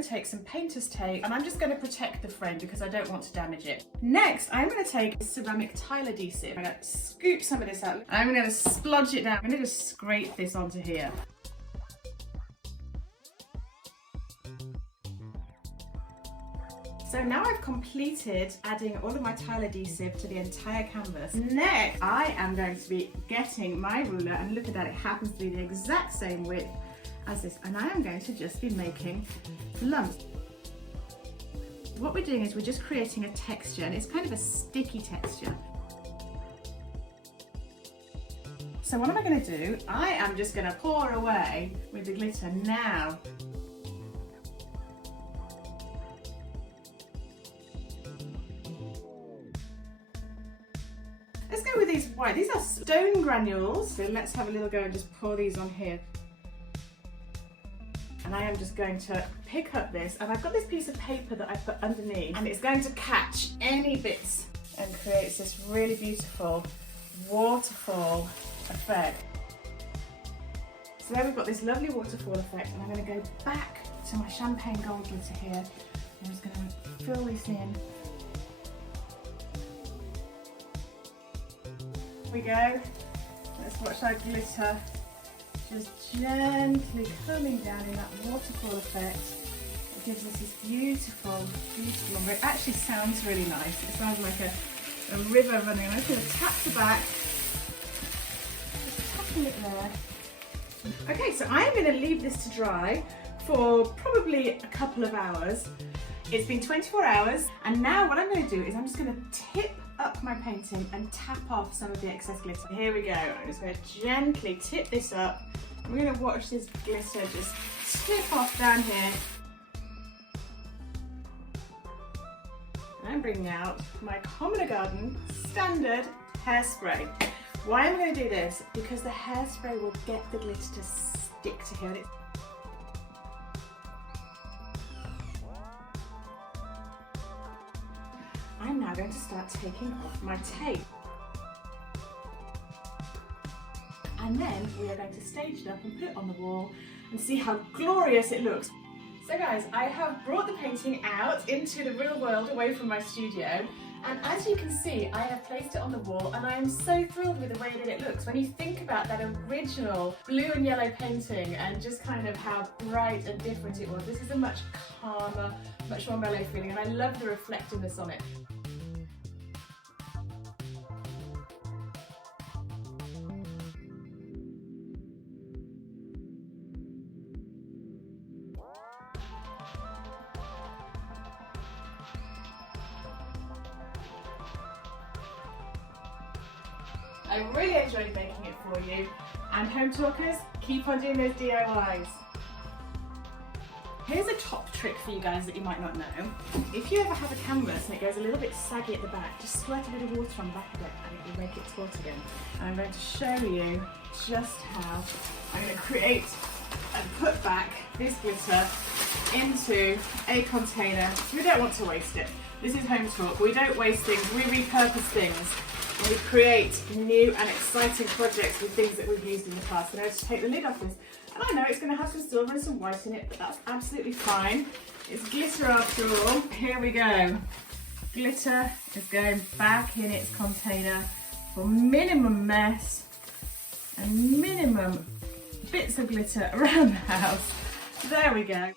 going to take some painter's tape and I'm just going to protect the frame because I don't want to damage it. Next, I'm going to take ceramic tile adhesive. I'm going to scoop some of this out. I'm going to splodge it down. I'm going to just scrape this onto here. So now I've completed adding all of my tile adhesive to the entire canvas. Next, I am going to be getting my ruler, and look at that, it happens to be the exact same width as this, and I am going to just be making lumps. What we're doing is we're just creating a texture, and it's kind of a sticky texture. So what am I going to do? I am just going to pour away with the glitter now. Let's go with these white. These are stone granules. So let's have a little go and just pour these on here. And I am just going to pick up this, and I've got this piece of paper that I put underneath, and it's going to catch any bits and creates this really beautiful waterfall effect. So there we've got this lovely waterfall effect, and I'm going to go back to my champagne gold glitter here. I'm just going to fill this in. Here we go. Let's watch our glitter just gently coming down in that waterfall effect. It gives us this beautiful, beautiful lumber. It actually sounds really nice. It sounds like a river running. I'm just going to tap the back. Just tapping it there. Okay, so I'm going to leave this to dry for probably a couple of hours. It's been 24 hours, and now what I'm going to do is I'm just going to tip up my painting and tap off some of the excess glitter. Here we go. I'm just going to gently tip this up. I'm going to watch this glitter just tip off down here. And I'm bringing out my Common Garden standard hairspray. Why am I going to do this? Because the hairspray will get the glitter to stick to here. I'm now going to start taking off my tape. And then we are going to stage it up and put it on the wall and see how glorious it looks. So guys, I have brought the painting out into the real world away from my studio, and as you can see, I have placed it on the wall, and I am so thrilled with the way that it looks. When you think about that original blue and yellow painting and just kind of how bright and different it was, this is a much calmer, much more mellow feeling, and I love the reflectiveness on it. I really enjoyed making it for you, and home talkers, keep on doing those DIYs. Here's a top trick for you guys that you might not know. If you ever have a canvas and it goes a little bit saggy at the back, just squirt a bit of water on the back of it and it will make it taut again. And I'm going to show you just how I'm going to create and put back this glitter into a container. We don't want to waste it. This is Home Talk. We don't waste things, we repurpose things. And we create new and exciting projects with things that we've used in the past. And I just take the lid off this. And I know it's going to have some silver and some white in it, but that's absolutely fine. It's glitter after all. Here we go. Glitter is going back in its container for minimum mess and minimum bits of glitter around the house. There we go.